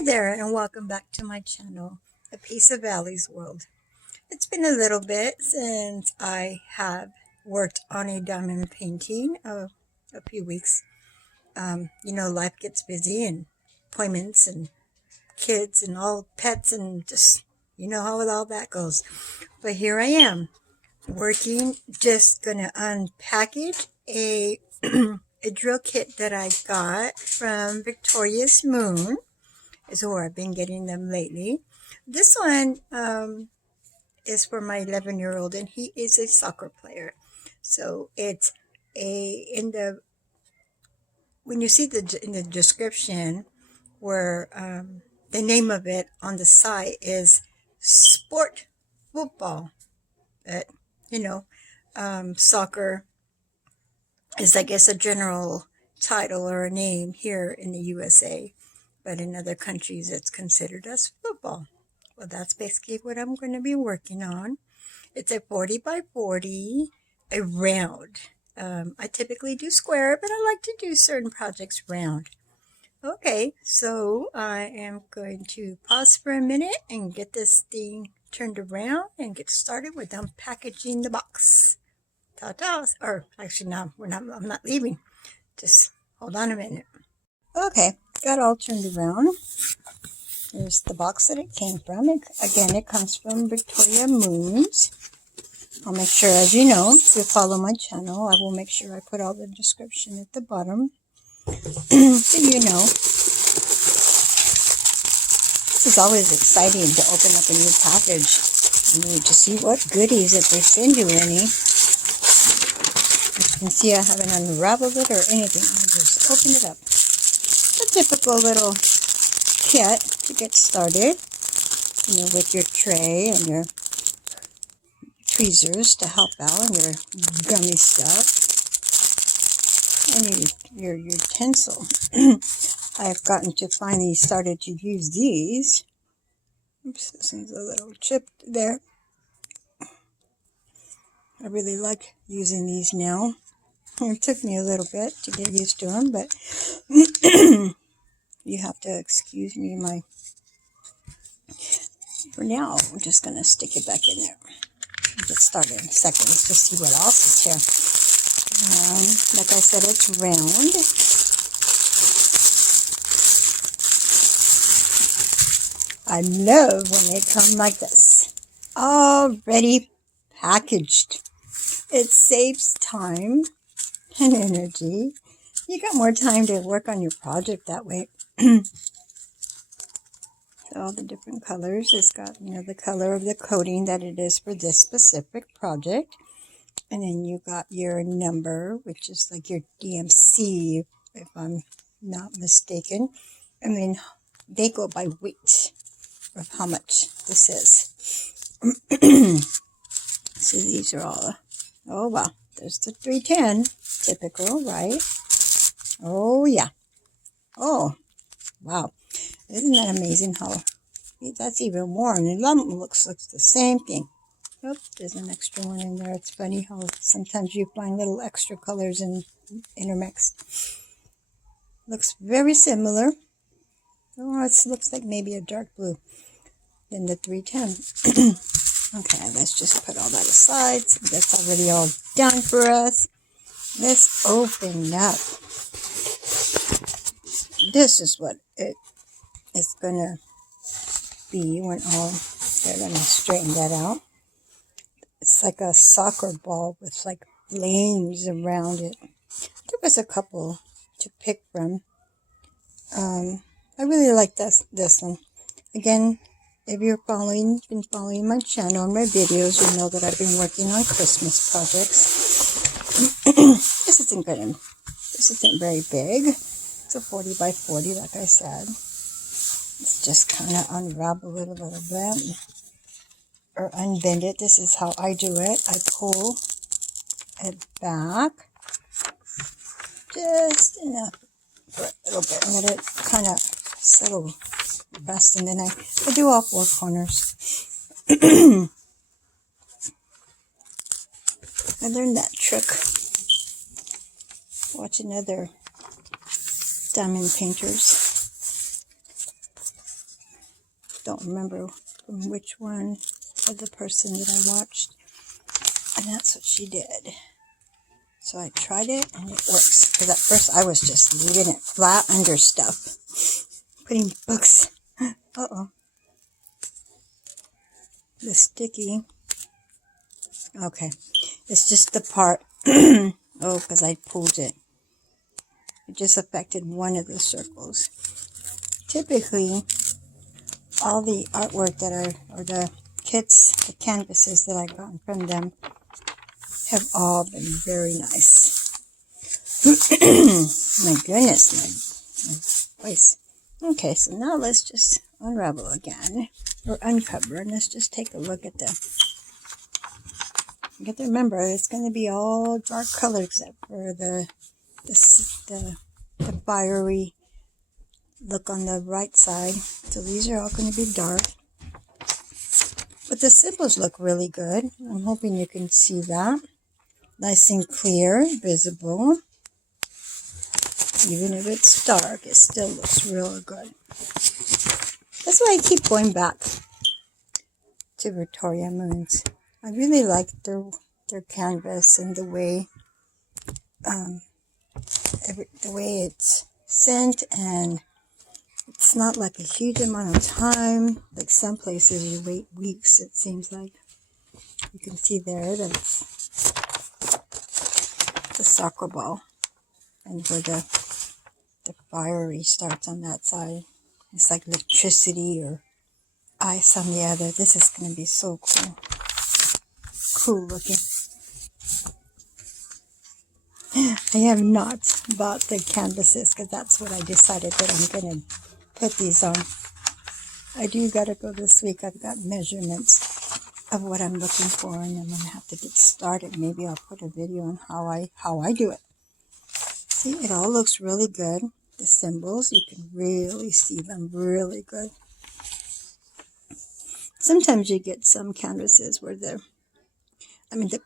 Hi there, and welcome back to my channel, A Piece of Allie's World. It's been a little bit since I have worked on a diamond painting, a few weeks. Life gets busy and appointments and kids and all pets and just, you know how all that goes. But here I am, working, just gonna unpackage a, a drill kit that I got from Victorious Moon. Is where I've been getting them lately. This one is for my 11-year-old, and he is a soccer player. So it's when you see in the description where the name of it on the site is sport football. But soccer is, I guess, a general title or a name here in the USA. But in other countries, it's considered as football. Well, that's basically what I'm going to be working on. It's a 40 by 40, a round. I typically do square, but I like to do certain projects round. Okay, so I am going to pause for a minute and get this thing turned around and get started with unpackaging the box. Ta-ta! Or actually, no, I'm not leaving. Just hold on a minute. Okay, got all turned around. There's the box that it came from. Again, it comes from Victoria Moons. I'll make sure, as you know, if you follow my channel, I will make sure I put all the description at the bottom. So you know. This is always exciting to open up a new package. To see what goodies, if they send you any. As you can see, I haven't unraveled it or anything. I'll just open it up. A typical little kit to get started, with your tray and your tweezers to help out, and your gummy stuff, and your utensil. I've gotten to finally started to use these. Oops, this one's a little chipped there. I really like using these now. It took me a little bit to get used to them, but you have to excuse me. For now, I'm just going to stick it back in there. I'll get started in a second. Let's just see what else is here. Like I said, it's round. I love when they come like this. Already packaged. It saves time and energy. You got more time to work on your project that way. All the different colors. It's got, the color of the coating that it is for this specific project. And then you got your number, which is like your DMC, if I'm not mistaken. And then they go by weight of how much this is. So these are all, oh wow, there's the 310, typical, right? Oh yeah. Oh, wow. Isn't that amazing how that's even worn? And it looks the same thing. Oh, there's an extra one in there. It's funny how sometimes you find little extra colors in intermixed. Looks very similar. Oh, it looks like maybe a dark blue than the 310. Okay, let's just put all that aside. So that's already all done for us. Let's open up. This is what it is going to be when they're going to straighten that out. It's like a soccer ball with like flames around it. There was a couple to pick from. I really like this one. Again, if you've been following my channel and my videos, you know that I've been working on Christmas projects. This isn't very big. It's a 40 by 40, like I said. Let's just kind of unravel it a little bit. Or unbend it. This is how I do it. I pull it back just enough for a little bit and let it kind of settle rest, and then I do all four corners. I learned that trick watching other diamond painters. Don't remember from which one of the person that I watched. And that's what she did. So I tried it and it works. Because at first I was just leaving it flat under stuff. Putting books. Uh-oh. The sticky. Okay. It's just the part. Oh, because I pulled it. It just affected one of the circles. Typically, all the artwork that or the kits, the canvases that I've gotten from them have all been very nice. My goodness, my voice. Okay, so now let's just unravel again, or uncover, and let's just take a look at the, you have to remember, it's going to be all dark colors except for the fiery look on the right side. So these are all going to be dark. But the symbols look really good. I'm hoping you can see that. Nice and clear, visible. Even if it's dark, it still looks real good. That's why I keep going back to Victoria Moons. I really like their canvas and the way it's sent, and it's not like a huge amount of time. Like some places you wait weeks, it seems like. You can see there that it's the soccer ball, and where the fiery starts on that side. It's like electricity or ice on the other. This is going to be so cool. Cool looking. I have not bought the canvases because that's what I decided that I'm going to put these on. I do got to go this week. I've got measurements of what I'm looking for, and I'm going to have to get started. Maybe I'll put a video on how I do it. See, it all looks really good. The symbols, you can really see them really good. Sometimes you get some canvases where the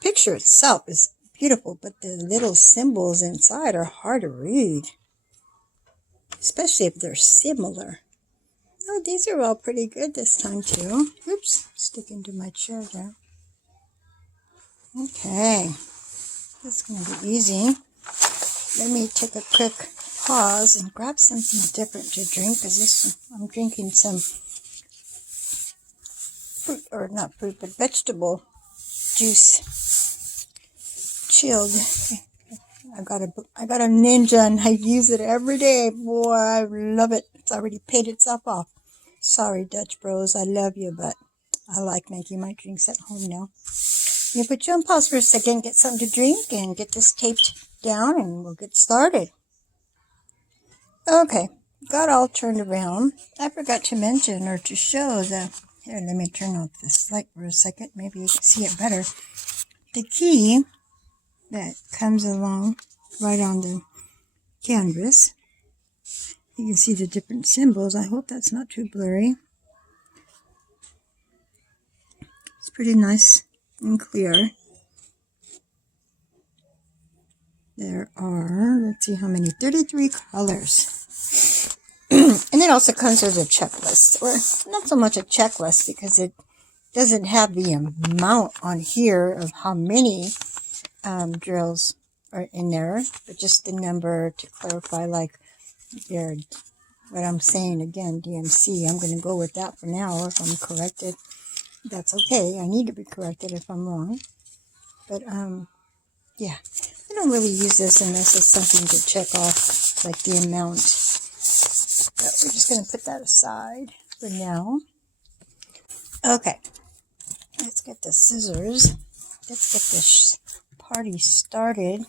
picture itself is beautiful, but the little symbols inside are hard to read, especially if they're similar. Oh, these are all pretty good this time too. Oops, sticking to my chair there. Okay, that's going to be easy. Let me take a quick pause and grab something different to drink, because I'm drinking some fruit, or not fruit, but vegetable juice, chilled. I got a Ninja and I use it every day. Boy, I love it. It's already paid itself off. Sorry, Dutch Bros, I love you, but I like making my drinks at home now. You put you on pause for a second, get something to drink, and get this taped down, and we'll get started. Okay, got all turned around. I forgot to mention or to show the, here, let me turn off this light for a second. Maybe you can see it better. The key that comes along right on the canvas. You can see the different symbols. I hope that's not too blurry. It's pretty nice and clear. There are, let's see how many, 33 colors. And it also comes with a checklist, or not so much a checklist because it doesn't have the amount on here of how many drills are in there, but just the number to clarify, like there, what I'm saying again, DMC. I'm going to go with that for now. If I'm corrected, that's okay. I need to be corrected if I'm wrong. But yeah, I don't really use this unless it's something to check off, like the amount. But we're just going to put that aside for now. Okay, let's get the scissors. Let's get this party started.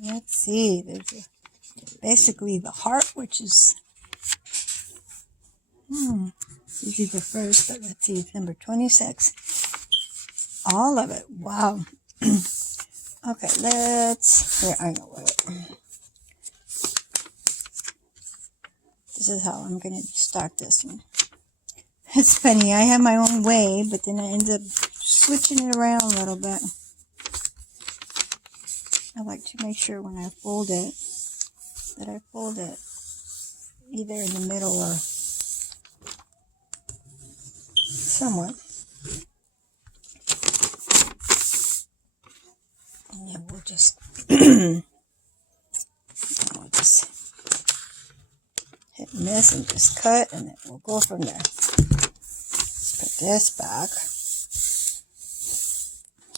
Let's see. There's basically the heart, which is usually the first, but let's see, it's number 26. All of it. Wow. Okay, here, I know what. This is how I'm going to start this one. It's funny, I have my own way, but then I end up switching it around a little bit. I like to make sure when I fold it, that I fold it either in the middle or somewhat. And then we'll just, we'll just hit and miss and just cut, and then we'll go from there. Let's put this back.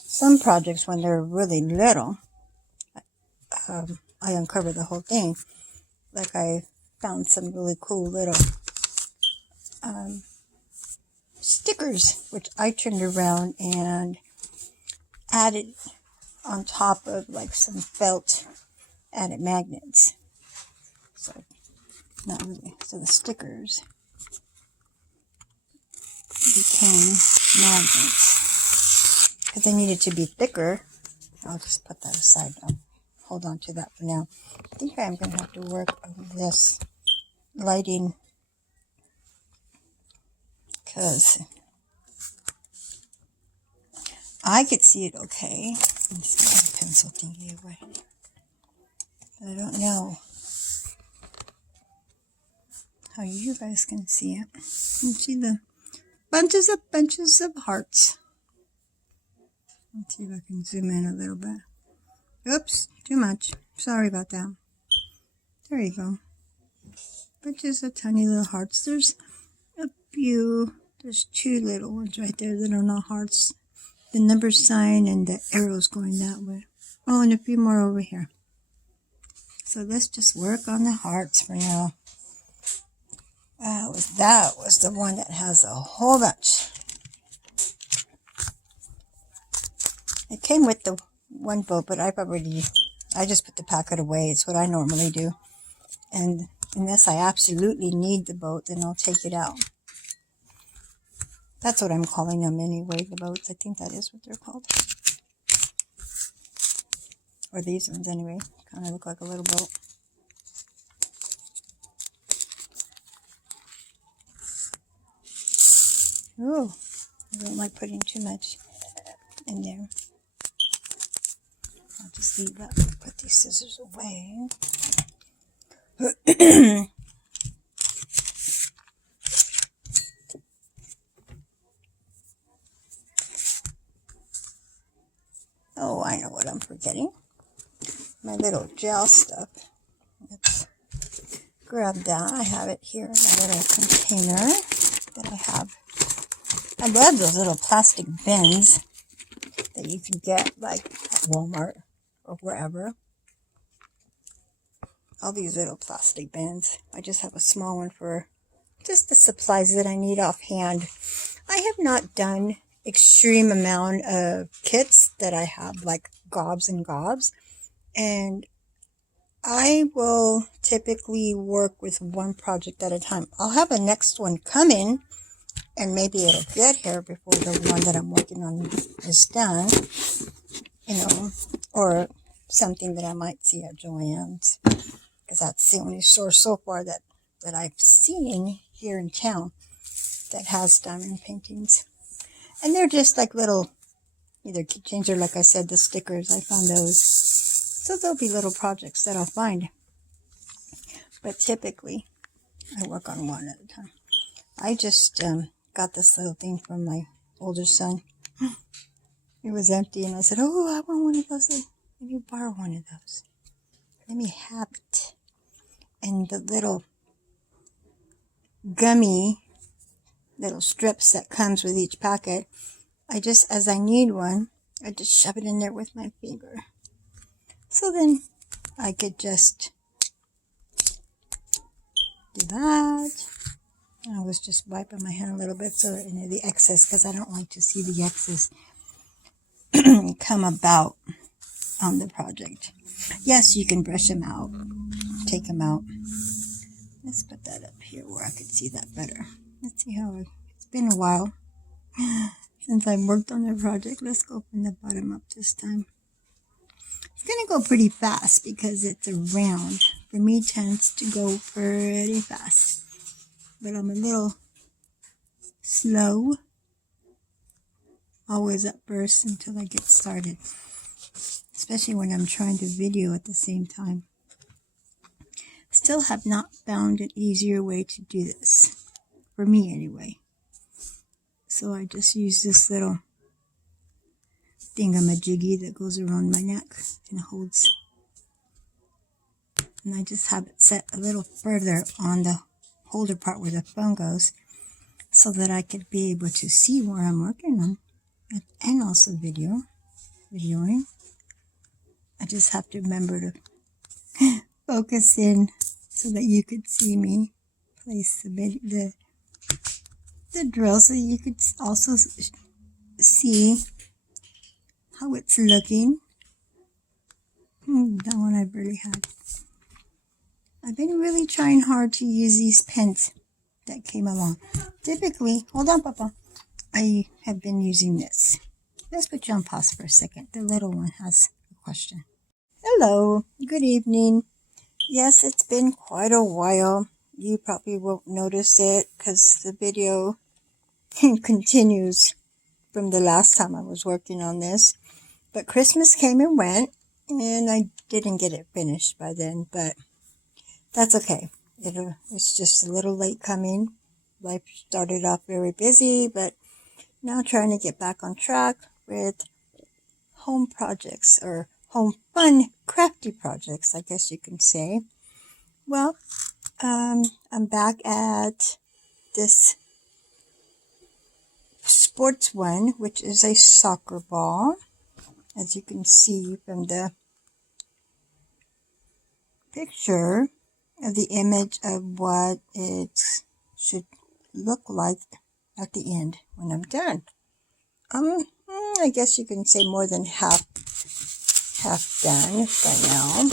Some projects, when they're really little, I uncover the whole thing. Like I found some really cool little stickers, which I turned around and added on top of like some felt added magnets. So not really. So the stickers became magnets because they needed to be thicker. I'll just put that aside. I'll hold on to that for now. I think I'm going to have to work on this lighting because I could see it okay. I'm just going to pencil thingy away. But I don't know how you guys can see it. You can see the bunches of hearts. Let's see if I can zoom in a little bit. Oops, too much. Sorry about that. There you go. Bunches of tiny little hearts. There's a few. There's two little ones right there that are not hearts. The number sign and the arrows going that way. Oh, and a few more over here. So let's just work on the hearts for now. That was the one that has a whole bunch. It came with the one boat, but I just put the packet away. It's what I normally do. And unless I absolutely need the boat, then I'll take it out. That's what I'm calling them anyway, the boats. I think that is what they're called. Or these ones anyway. Kind of look like a little boat. Oh, I don't like putting too much in there. I'll just leave that. Put these scissors away. Oh, I know what I'm forgetting. My little gel stuff. Let's grab that. I have it here in a little container that I have. I love those little plastic bins that you can get like at Walmart or wherever. All these little plastic bins. I just have a small one for just the supplies that I need offhand. I have not done extreme amount of kits that I have like gobs and gobs, and I will typically work with one project at a time. I'll have a next one coming, and maybe it'll get here before the one that I'm working on is done, you know, or something that I might see at Joann's, because that's the only store so far that I've seen here in town that has diamond paintings. And they're just like little, either keychains or, like I said, the stickers. I found those. So there'll be little projects that I'll find. But typically, I work on one at a time. I just got this little thing from my older son. It was empty, and I said, oh, I want one of those. Let me borrow one of those. Let me have it. And the little gummy little strips that comes with each packet, I just, as I need one, I just shove it in there with my finger. So then I could just do that. I was just wiping my hand a little bit so that the excess, because I don't like to see the excess come about on the project. Yes, you can brush them out, take them out. Let's put that up here where I could see that better. Let's see how it's been a while since I worked on the project. Let's go from the bottom up this time. It's going to go pretty fast because it's a round. For me, it tends to go pretty fast. But I'm a little slow. Always at first until I get started. Especially when I'm trying to video at the same time. Still have not found an easier way to do this. For me, anyway. So I just use this little thingamajiggy that goes around my neck and holds. And I just have it set a little further on the holder part where the phone goes so that I could be able to see where I'm working on and also videoing. I just have to remember to focus in so that you could see me place the drill so you could also see how it's looking. That one I really had. I've been really trying hard to use these pens that came along. Typically, hold on, Papa. I have been using this. Let's put you on pause for a second. The little one has a question. Hello, good evening. Yes, it's been quite a while. You probably won't notice it because the video continues from the last time I was working on this. But Christmas came and went, and I didn't get it finished by then, but that's okay. It's just a little late coming. Life started off very busy, but now trying to get back on track with home projects or home fun, crafty projects, I guess you can say. Well, I'm back at this sports one, which is a soccer ball, as you can see from the picture of the image of what it should look like at the end when I'm done. I guess you can say more than half done by now.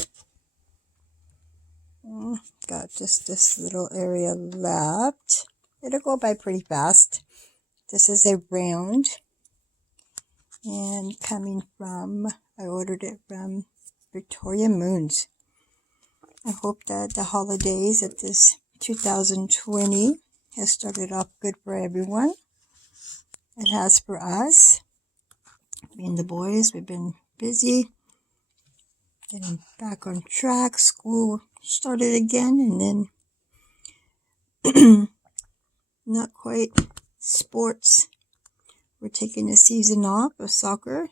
Got just this little area left. It'll go by pretty fast. This is a round, and coming from, I ordered it from Victoria Moons. I hope that the holidays of this 2020 has started off good for everyone. It has for us. Me and the boys, we've been busy getting back on track. School started again, and then not quite sports. We're taking a season off of soccer,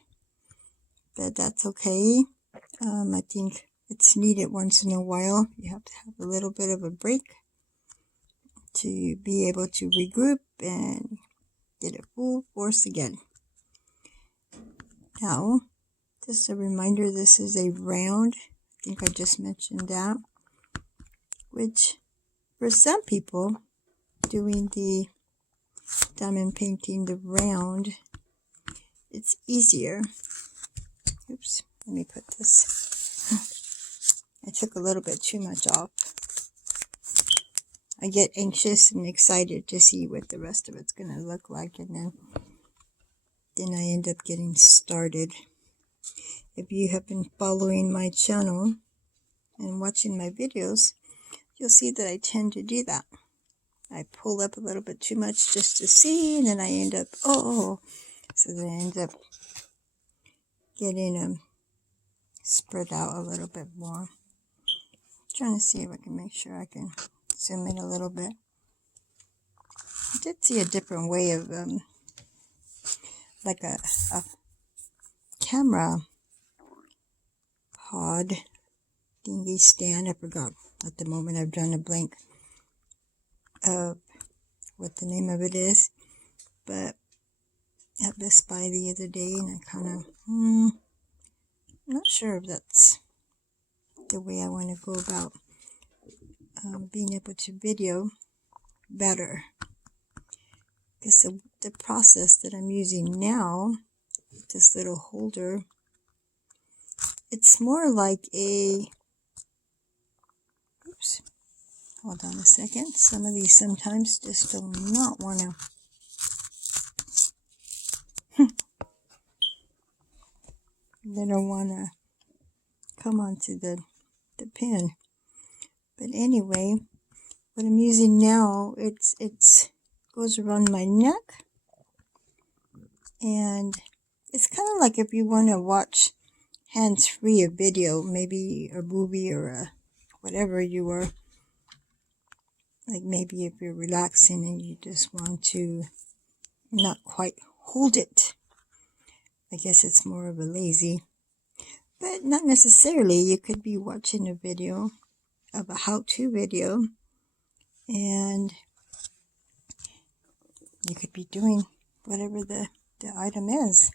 but that's okay. I think it's needed once in a while. You have to have a little bit of a break to be able to regroup and get it full force again. Now, just a reminder, this is a round. I think I just mentioned that, which for some people doing the diamond painting the round, it's easier. Oops, let me put this. I took a little bit too much off. I get anxious and excited to see what the rest of it's going to look like, and then I end up getting started. If you have been following my channel and watching my videos, you'll see that I tend to do that. I pull up a little bit too much just to see, and then I end up, so then I end up getting spread out a little bit more. Trying to see if I can make sure I can zoom in a little bit. I did see a different way of like a camera pod thingy stand. I forgot at the moment. I've drawn a blank of what the name of it is, but at Best Buy the other day, and I kind of not sure if that's the way I want to go about being able to video better, because the process that I'm using now, this little holder, it's more like a, oops, hold on a second, some of these sometimes just do not want to they don't want to come onto the pen. But anyway, what I'm using now, it's goes around my neck, and it's kind of like if you want to watch hands-free a video, maybe a movie or whatever you are, like maybe if you're relaxing and you just want to not quite hold it. I guess it's more of a lazy, but not necessarily. You could be watching a video of a how-to video, and you could be doing whatever the item is.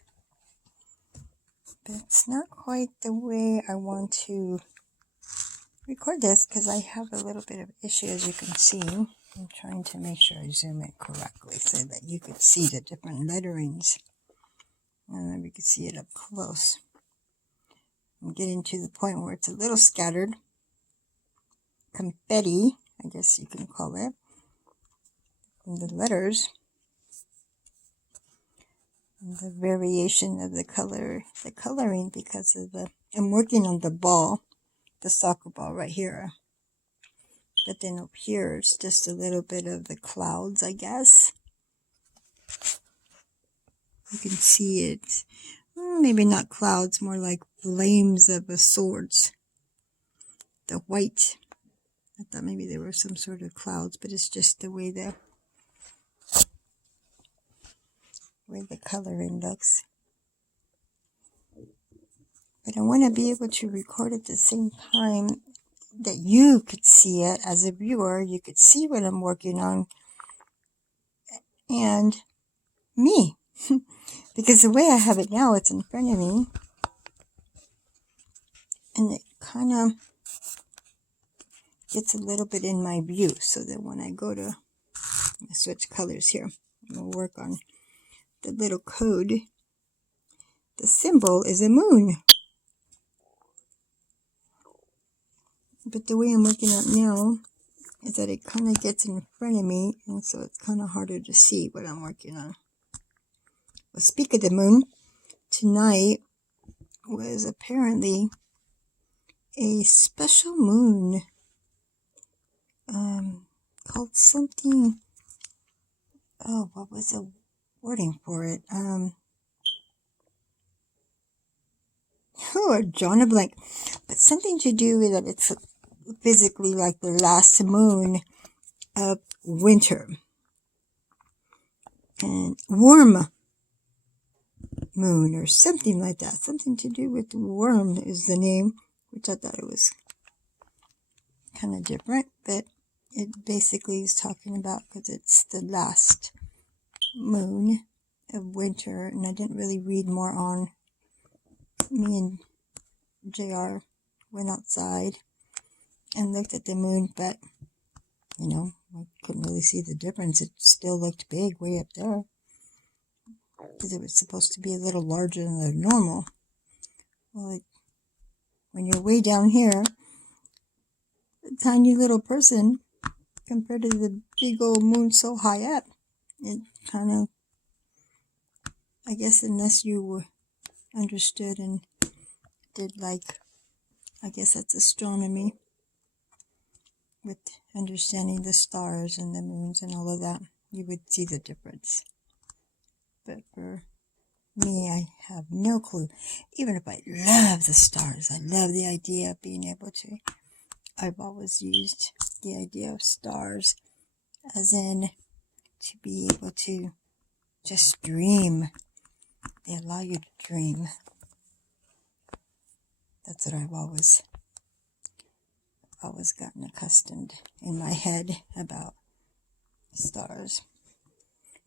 But it's not quite the way I want to record this because I have a little bit of issue, as you can see. I'm trying to make sure I zoom it correctly so that you could see the different letterings. And then we can see it up close. I'm getting to the point where it's a little scattered. Confetti, I guess you can call it. And the letters. And the variation of the coloring because of I'm working on the ball, the soccer ball right here. But then up here, it's just a little bit of the clouds, I guess. You can see it. Maybe not clouds, more like flames of the swords. The white. I thought maybe there were some sort of clouds, but it's just the way the coloring looks. But I want to be able to record at the same time that you could see it as a viewer. You could see what I'm working on and me. Because the way I have it now, it's in front of me. And it kind of gets a little bit in my view. So that when I go to switch colors here, I'm going to work on the little code. The symbol is a moon. But the way I'm working on it now is that it kind of gets in front of me. And so it's kind of harder to see what I'm working on. Well, speak of the moon, tonight was apparently a special moon called something. Oh, what was the wording for it? Drawing a blank. But something to do with that it's physically like the last moon of winter. And warm moon or something like that. Something to do with worm is the name, which I thought it was kind of different, but it basically is talking about because it's the last moon of winter, and I didn't really read more on. Me and JR went outside and looked at the moon, but you know, I couldn't really see the difference. It still looked big way up there because it was supposed to be a little larger than the normal. Well, when you're way down here, a tiny little person compared to the big old moon so high up, it kind of, I guess unless you understood and did like, I guess that's astronomy, with understanding the stars and the moons and all of that, you would see the difference. But for me, I have no clue. Even if I love the stars, I love the idea of being able to, I've always used the idea of stars as in to be able to just dream. They allow you to dream. That's what I've always gotten accustomed in my head about stars.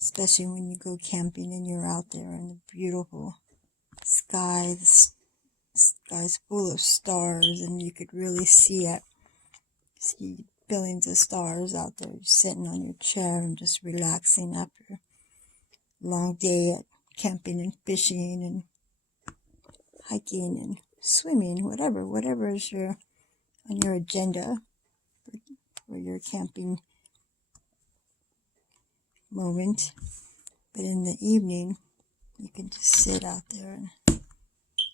Especially when you go camping and you're out there in the beautiful sky. The sky's full of stars and you could really see it. See billions of stars out there sitting on your chair and just relaxing after a long day at camping and fishing and hiking and swimming, whatever is on your agenda for your camping moment. But in the evening, you can just sit out there and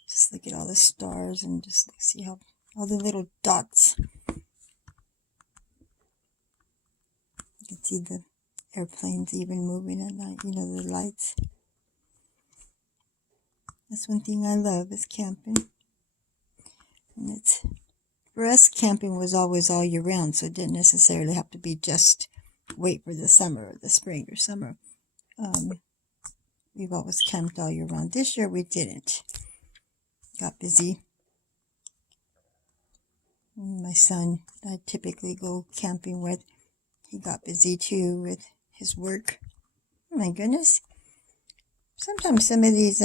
just look at all the stars and just see how all the little dots. You can see the airplanes even moving at night, you know, the lights. That's one thing I love is camping. And it's, for us, camping was always all year round, so it didn't necessarily have to be just wait for the summer or the spring or summer. we've always camped all year round. This year we didn't. Got busy. My son, I typically go camping with. He got busy too with his work. Oh my goodness. Sometimes some of these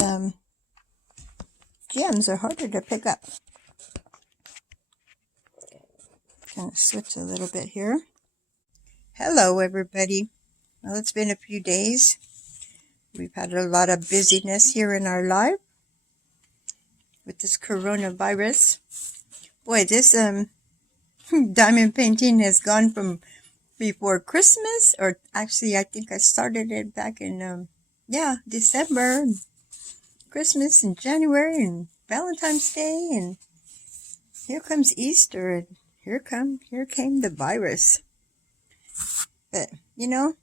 gems are harder to pick up. Kind of switch a little bit here. Hello everybody. Well, it's been a few days. We've had a lot of busyness here in our life with this coronavirus. Boy, this diamond painting has gone from before Christmas, or actually I think I started it back in December, and Christmas and January and Valentine's Day, and here comes Easter, and here came the virus. But you know,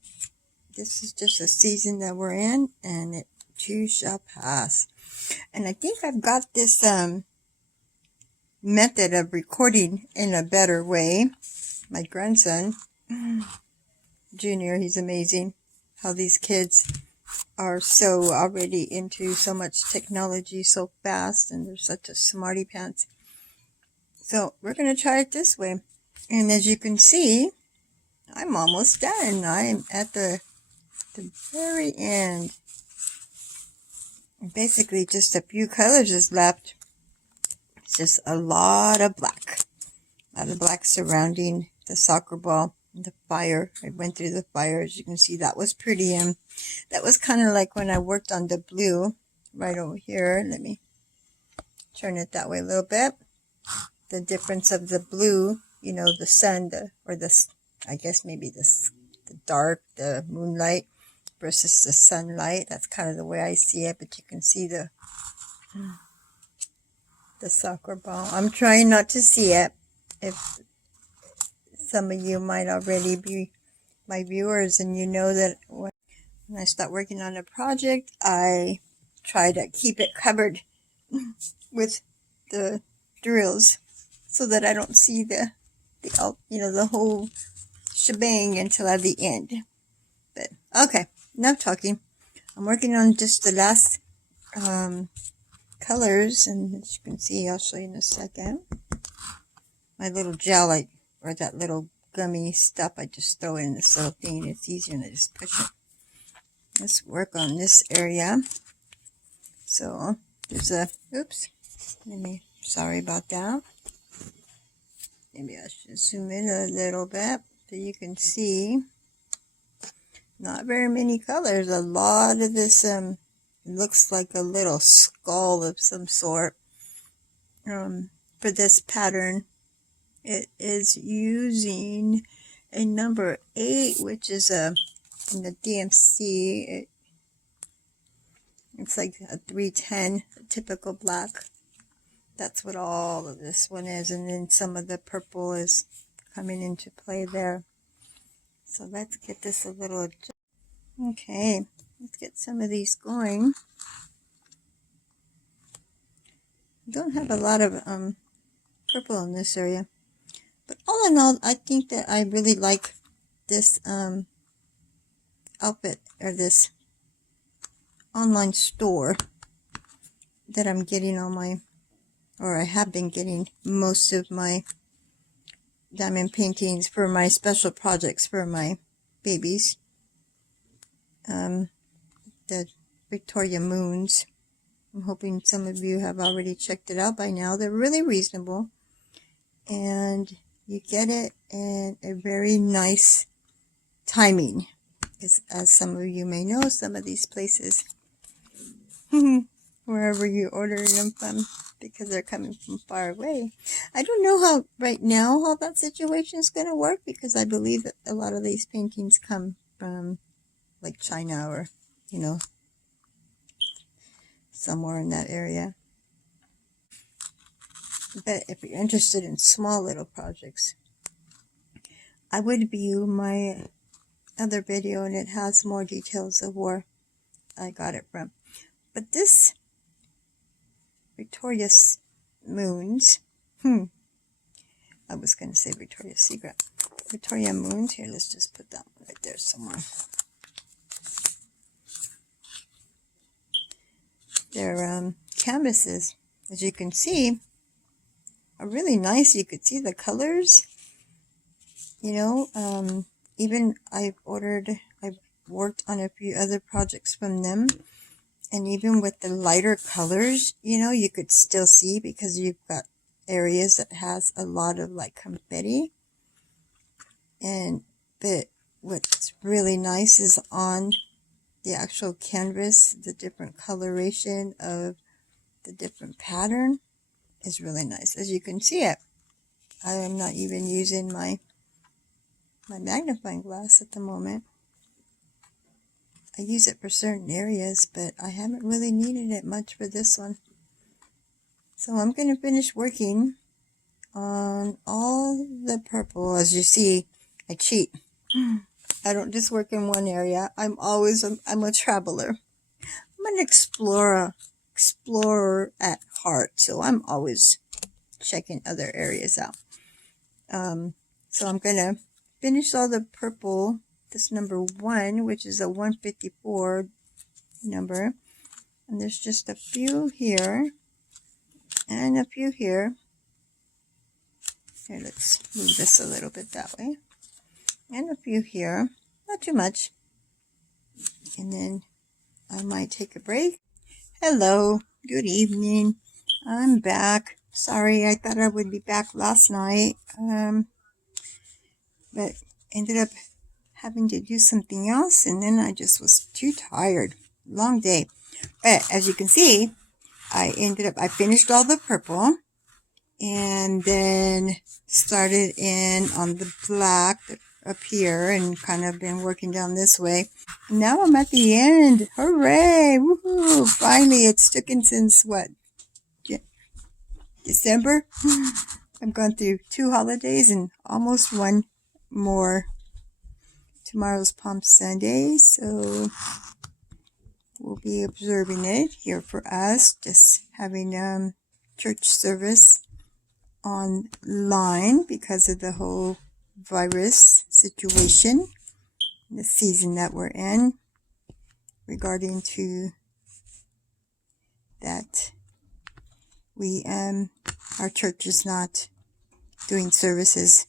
this is just a season that we're in, and it too shall pass. And I think I've got this method of recording in a better way. My grandson, Junior, he's amazing. How these kids are so already into so much technology so fast, and they're such a smarty pants. So we're going to try it this way. And as you can see, I'm almost done. I'm at the very end. Basically just a few colors is left. It's just a lot of black. A lot of black surrounding the soccer ball and the fire. I went through the fire. As you can see, that was pretty. That was kind of like when I worked on the blue right over here. Let me turn it that way a little bit. The difference of the blue, you know, the sun, I guess maybe the dark, the moonlight versus the sunlight. That's kind of the way I see it, but you can see the soccer ball. I'm trying not to see it. If some of you might already be my viewers, and you know that when I start working on a project, I try to keep it covered with the drills so that I don't see the whole shebang until at the end. But okay, enough talking. I'm working on just the last colors, and as you can see, I'll show you in a second. My little gel, or that little gummy stuff, I just throw in this little thing. It's easier than just push it. Let's work on this area. So there's sorry about that. Maybe I should zoom in a little bit so you can see. Not very many colors. A lot of this looks like a little skull of some sort. For this pattern, it is using a number 8, which is in the DMC. It's like a 310, a typical black. That's what all of this one is, and then some of the purple is coming into play there. So let's get this a little. Okay, let's get some of these going. I don't have a lot of purple in this area, but all in all, I think that I really like this outfit, or this online store that I'm getting all my, or I have been getting most of my diamond paintings for my special projects for my babies. The Victoria Moons. I'm hoping some of you have already checked it out by now. They're really reasonable, and you get it in a very nice timing, because as some of you may know, some of these places, wherever you're ordering them from, because they're coming from far away. I don't know how right now how that situation is going to work, because I believe that a lot of these paintings come from like China, or somewhere in that area. But if you're interested in small little projects, I would view my other video, and it has more details of where I got it from. But this Victoria Moons, I was going to say Victoria's Secret. Victoria Moons, here, let's just put that one right there somewhere. their canvases. As you can see, are really nice. You could see the colors, you know. Even I've worked on a few other projects from them, and even with the lighter colors, you know, you could still see, because you've got areas that has a lot of like confetti. But what's really nice is on the actual canvas, the different coloration of the different pattern is really nice. As you can see it, I am not even using my magnifying glass at the moment. I use it for certain areas, but I haven't really needed it much for this one. So I'm going to finish working on all the purple. As you see, I cheat. I don't just work in one area. I'm a traveler. I'm an explorer at heart. So I'm always checking other areas out. So I'm going to finish all the purple, this number 1, which is a 154 number. And there's just a few here and a few here. Here, let's move this a little bit that way. And a few here, not too much. And then I might take a break. Hello, good evening. I'm back. Sorry, I thought I would be back last night, but ended up having to do something else, and then I just was too tired. Long day. But as you can see, I finished all the purple, and then started in on the black up here, and kind of been working down this way. Now I'm at the end. Hooray! Woohoo! Finally, it's taken since what? December? I've gone through 2 holidays and almost one more. Tomorrow's Palm Sunday, so we'll be observing it here for us, just having church service online because of the whole virus situation, the season that we're in, regarding to that our church is not doing services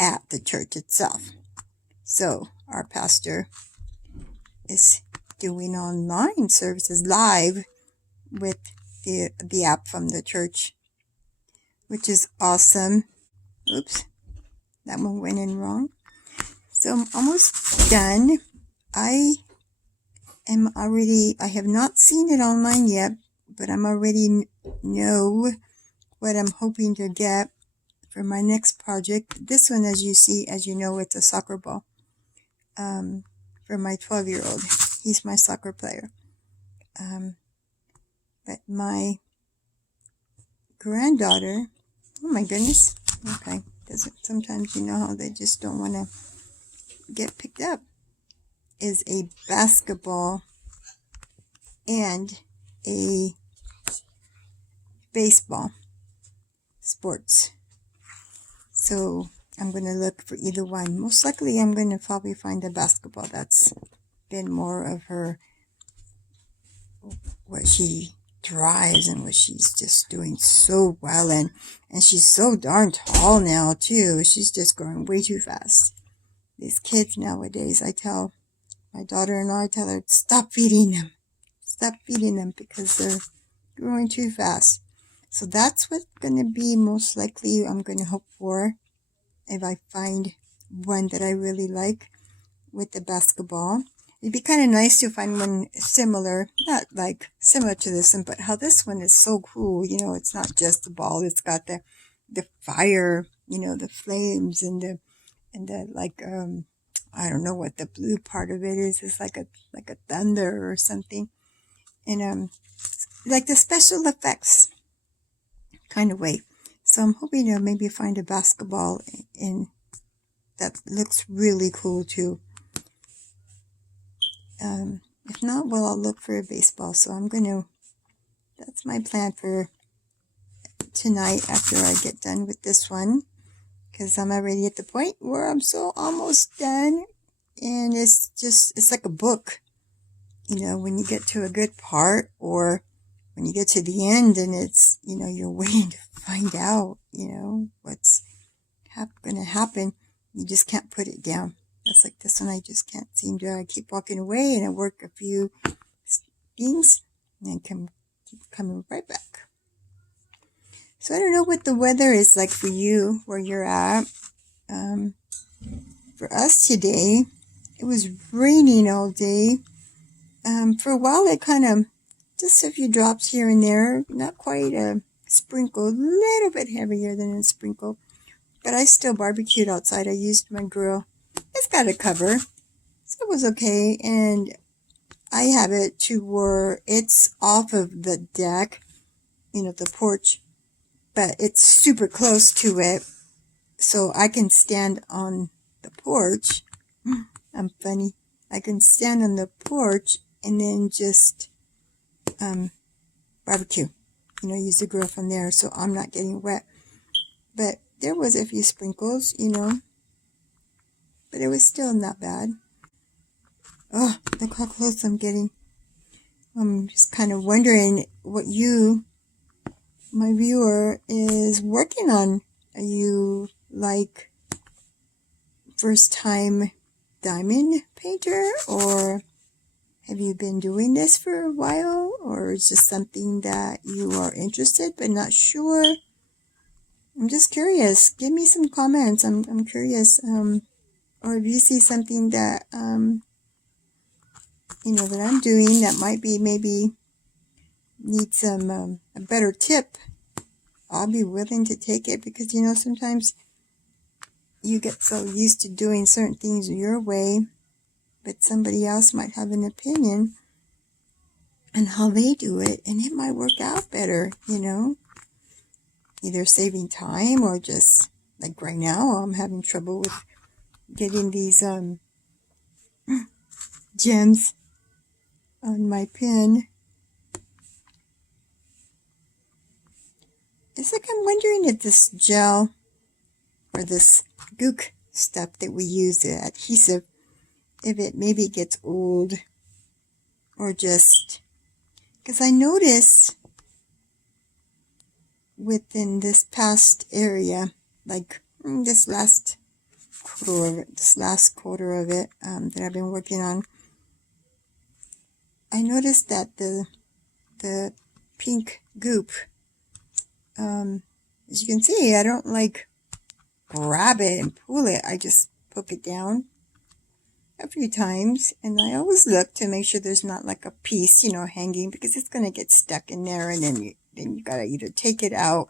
at the church itself. So our pastor is doing online services live with the app from the church, which is awesome. Oops, that one went in wrong. So I'm almost done. I have not seen it online yet, but I'm already know what I'm hoping to get for my next project. This one, as you know, it's a soccer ball. For my 12-year-old. He's my soccer player. But my granddaughter, oh my goodness, okay, sometimes you know how they just don't want to get picked up, is a basketball and a baseball sports. So I'm going to look for either one. Most likely I'm going to probably find a basketball. That's been more of her, what she drives and what she's just doing so well in. And she's so darn tall now too. She's just growing way too fast. These kids nowadays, I tell my daughter-in-law, I tell her, stop feeding them. Stop feeding them because they're growing too fast. So that's what's going to be most likely I'm going to hope for. If I find one that I really like with the basketball. It'd be kind of nice to find one similar, not like similar to this one, but how this one is so cool. You know, it's not just the ball. It's got the fire, you know, the flames and the like, I don't know what the blue part of it is. It's like a thunder or something. And, like the special effects kind of way. So I'm hoping to maybe find a basketball that looks really cool too. If not, well, I'll look for a baseball. So that's my plan for tonight after I get done with this one. Because I'm already at the point where I'm so almost done. And it's like a book. You know, when you get to a good part, or when you get to the end and it's, you're waiting to find out, what's going to happen, you just can't put it down. That's like this one, I just can't seem to. I keep walking away and I work a few things and then keep coming right back. So I don't know what the weather is like for you, where you're at. For us today, it was raining all day. For a while, it kind of, just a few drops here and there, not quite a sprinkle, a little bit heavier than a sprinkle. But I still barbecued outside. I used my grill. It's got a cover, so it was okay. And I have it to where it's off of the deck, the porch, but it's super close to it, so I can stand on the porch. I'm funny. I can stand on the porch and then just barbecue, use the grill from there, so I'm not getting wet. But there was a few sprinkles, but it was still not bad. Oh, look how close I'm getting. I'm just kind of wondering what you, my viewer, is working on. Are you like first time diamond painter, or have you been doing this for a while, or is this something that you are interested but not sure? I'm just curious. Give me some comments. I'm curious. Or if you see something that that I'm doing that might be maybe need some a better tip, I'll be willing to take it, because sometimes you get so used to doing certain things your way, but somebody else might have an opinion on how they do it, and it might work out better, either saving time or just, like right now, I'm having trouble with getting these gems on my pin. It's like I'm wondering if this gel or this gook stuff that we use, the adhesive, if it maybe gets old, or just, because I noticed within this past area, like this last quarter of it that I've been working on, I noticed that the pink goop, as you can see, I don't like grab it and pull it. I just poke it down a few times, and I always look to make sure there's not like a piece, hanging, because it's going to get stuck in there, and then you got to either take it out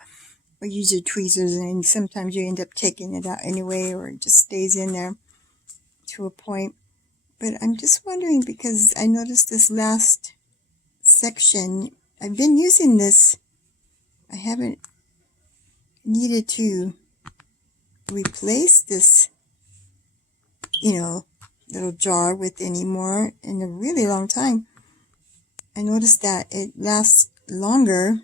or use your tweezers, and sometimes you end up taking it out anyway, or it just stays in there to a point. But I'm just wondering, because I noticed this last section, I've been using this, I haven't needed to replace this, little jar with any more in a really long time. I noticed that it lasts longer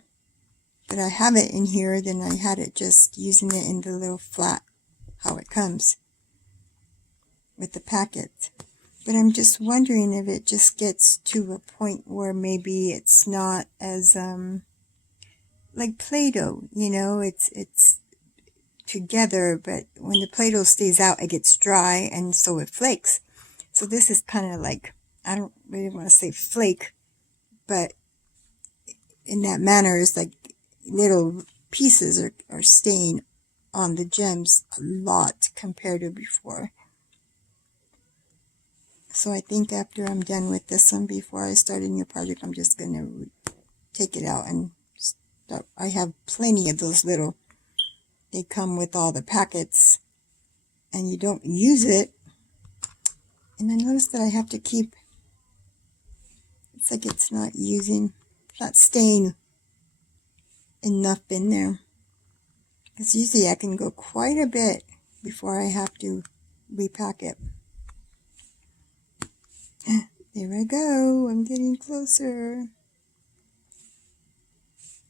that I have it in here than I had it just using it in the little flat, how it comes with the packet. But I'm just wondering if it just gets to a point where maybe it's not as like Play-Doh, it's together, but when the Play-Doh stays out, it gets dry, and so it flakes. So this is kind of like, I don't really want to say flake, but in that manner, it's like little pieces are staying on the gems a lot compared to before. So I think after I'm done with this one, before I start a new project, I'm just going to take it out and start. I have plenty of those little, they come with all the packets, and you don't use it. And I noticed that I have to keep, it's like it's not staying enough in there. Because usually I can go quite a bit before I have to repack it. There I go. I'm getting closer.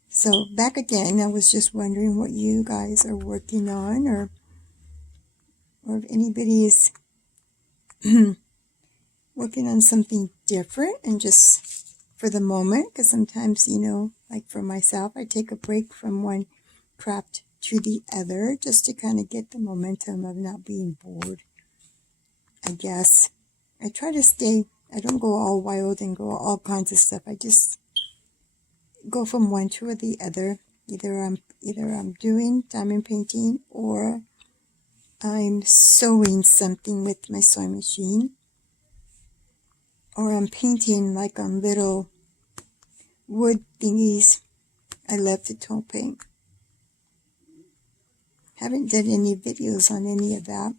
So back again, I was just wondering what you guys are working on, or if anybody is working on something different and just for the moment, because sometimes, Like for myself, I take a break from one craft to the other just to kind of get the momentum of not being bored, I guess. I try to stay, I don't go all wild and go all kinds of stuff. I just go from one to the other. Either I'm doing diamond painting, or I'm sewing something with my sewing machine, or I'm painting like on little wood thingies. I love to tone paint. Haven't done any videos on any of that.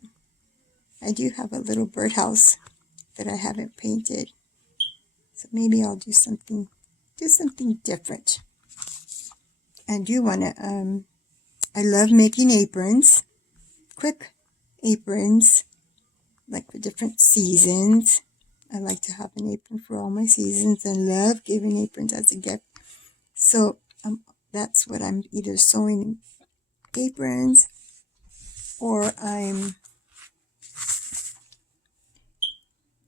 I do have a little birdhouse that I haven't painted, so maybe I'll do something different. I do want to, I love making aprons, quick aprons, like for different seasons. I like to have an apron for all my seasons and love giving aprons as a gift. So that's what I'm either sewing aprons, or I'm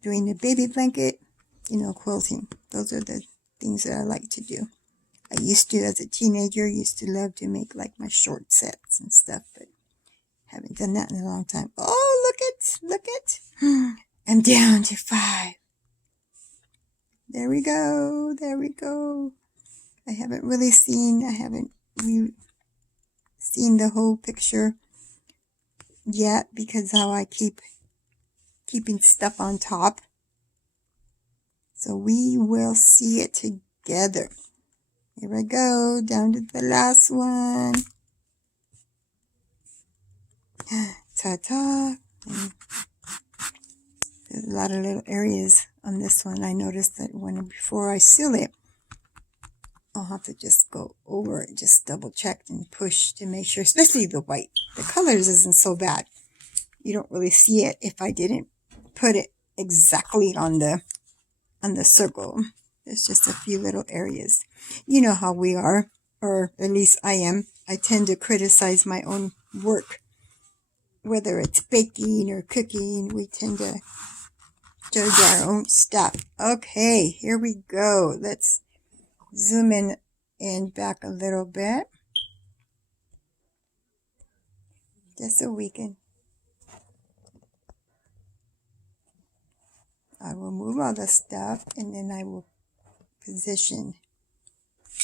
doing a baby blanket, quilting. Those are the things that I like to do. I used to, as a teenager, used to love to make like my short sets and stuff, but haven't done that in a long time. Oh, look it. I'm down to 5. There we go. I haven't seen the whole picture yet because how I keeping stuff on top. So we will see it together. Here I go, down to the last one. Ta-ta. There's a lot of little areas on this one. I noticed that before I seal it, I'll have to just go over it, just double check and push to make sure, especially the white. The colors isn't so bad. You don't really see it if I didn't put it exactly on the circle. There's just a few little areas. You know how we are, or at least I am. I tend to criticize my own work. Whether it's baking or cooking, we tend to judge our own stuff. Okay, here we go. Let's zoom in and back a little bit. Just so we can. I will move all the stuff and then I will position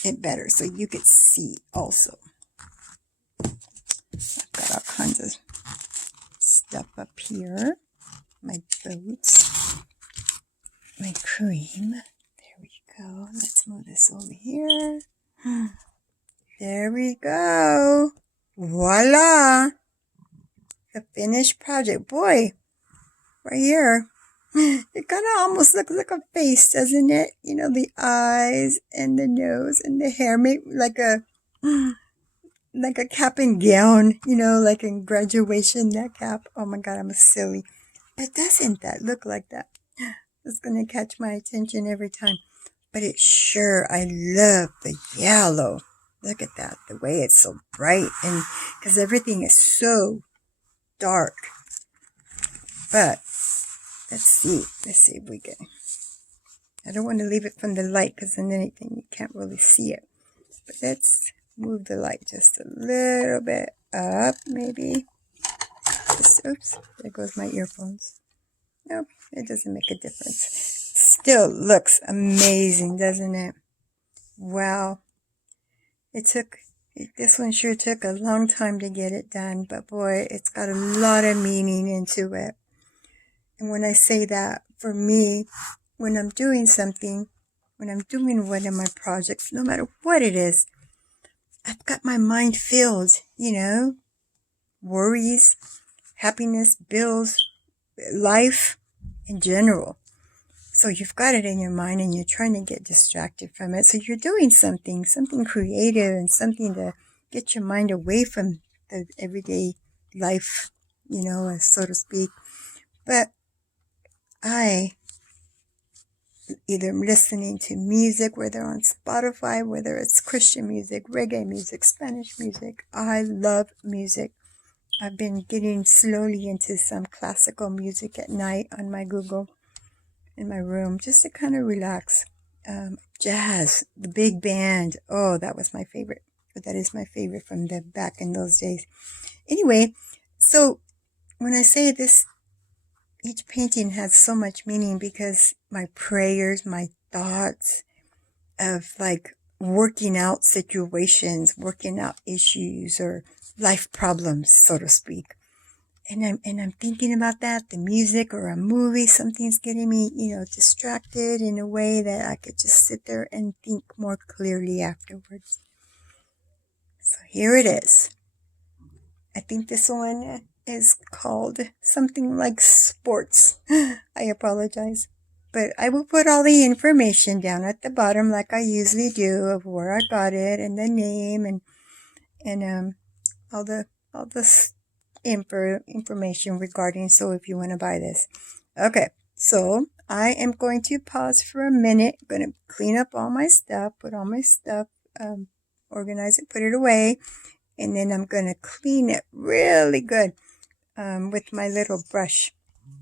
it better so you could see also. I've got all kinds of stuff up here. My boots, my cream. There we go. Let's move this over here. There we go. Voila! The finished project. Boy, right here. It kind of almost looks like a face, doesn't it? You know, the eyes and the nose and the hair, maybe like a cap and gown, like in graduation, that cap. Oh my God, I'm silly. But doesn't that look like that? It's going to catch my attention every time. But I love the yellow. Look at that, the way it's so bright, and because everything is so dark. But let's see if we can. I don't want to leave it from the light because then anything you can't really see it. But let's move the light just a little bit up, maybe. Oops, there goes my earphones. Nope, it doesn't make a difference. Still looks amazing, doesn't it? Wow. This one sure took a long time to get it done, but boy, it's got a lot of meaning into it. And when I say that, for me, when I'm doing something, when I'm doing one of my projects, no matter what it is, I've got my mind filled, worries, happiness, bills, life in general. So you've got it in your mind and you're trying to get distracted from it. So you're doing something creative and something to get your mind away from the everyday life, so to speak. But I either listening to music, whether on Spotify, whether it's Christian music, reggae music, Spanish music. I love music. I've been getting slowly into some classical music at night on my Google in my room just to kind of relax. Jazz, the big band. Oh, that was my favorite. That is my favorite from the back in those days. Anyway, so when I say this, each painting has so much meaning because my prayers, my thoughts of like working out situations, working out issues or life problems, so to speak. And I'm thinking about that, the music or a movie, something's getting me, distracted in a way that I could just sit there and think more clearly afterwards. So here it is. I think this one is called something like sports. I apologize. But I will put all the information down at the bottom like I usually do of where I got it and the name and all the information regarding, so if you want to buy this. Okay, so I am going to pause for a minute. I'm going to clean up all my stuff, put all my stuff, organize it, put it away, and then I'm going to clean it really good with my little brush.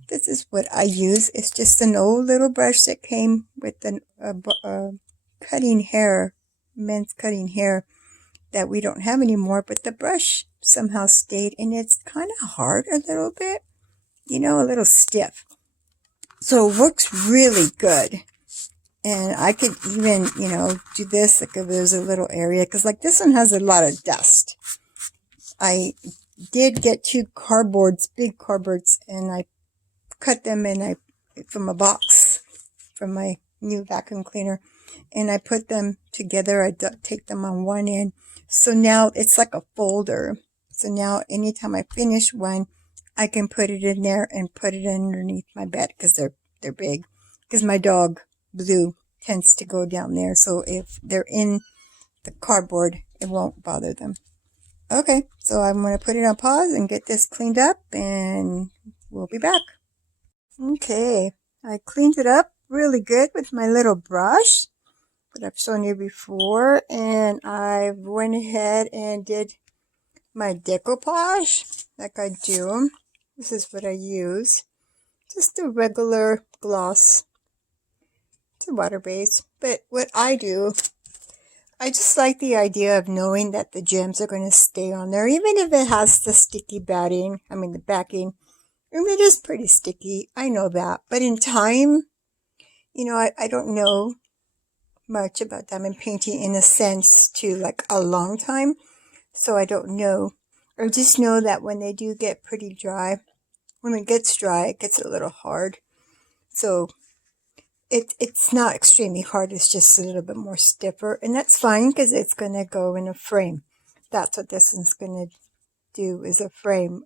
This is what I use. It's just an old little brush that came with a cutting hair, men's cutting hair, that we don't have anymore, but the brush somehow stayed, and it's kind of hard a little bit, a little stiff. So it works really good. And I could even, do this, like if there's a little area, because like this one has a lot of dust. I did get 2 cardboards, big cardboards, and I cut them from a box from my new vacuum cleaner, and I put them together. I take them on one end. So now it's like a folder. So now anytime I finish one, I can put it in there and put it underneath my bed because they're big. Because my dog, Blue, tends to go down there. So if they're in the cardboard, it won't bother them. Okay, so I'm going to put it on pause and get this cleaned up, and we'll be back. Okay, I cleaned it up really good with my little brush that I've shown you before, and I went ahead and did my decoupage like I do. This is what I use. Just a regular gloss. It's a water base. But what I do, I just like the idea of knowing that the gems are going to stay on there, even if it has the sticky batting, the backing. It is pretty sticky. I know that. But in time, I don't know much about diamond painting in a sense to like a long time. So I don't know. Or just know that when they do get pretty dry, when it gets dry, it gets a little hard. So it's not extremely hard. It's just a little bit more stiffer. And that's fine because it's going to go in a frame. That's what this one's going to do, is a frame.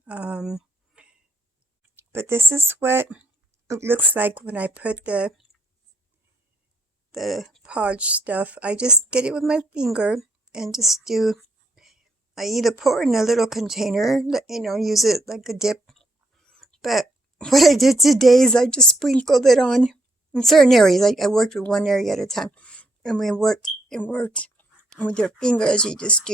But this is what it looks like when I put the podge stuff. I just get it with my finger and just I either pour it in a little container, use it like a dip. But what I did today is I just sprinkled it on in certain areas. I worked with one area at a time. And we worked. And with your fingers, you just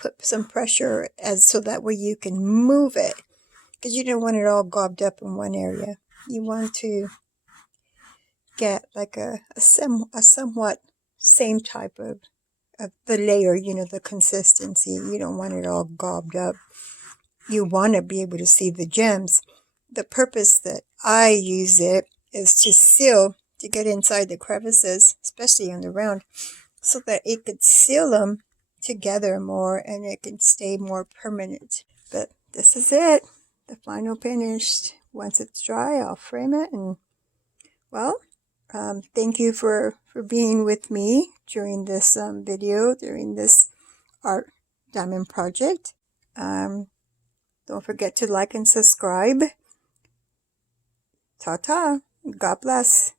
put some pressure so that way you can move it. Because you don't want it all gobbed up in one area. You want to get like a somewhat same type of the layer, the consistency. You don't want it all gobbed up. You want to be able to see the gems. The purpose that I use it is to seal, to get inside the crevices, especially on the round, so that it could seal them together more and it can stay more permanent. But this is it, the final finished. Once it's dry, I'll frame it, and well, thank you for being with me during this video, during this art diamond project. Don't forget to like and subscribe. Ta-ta. God bless.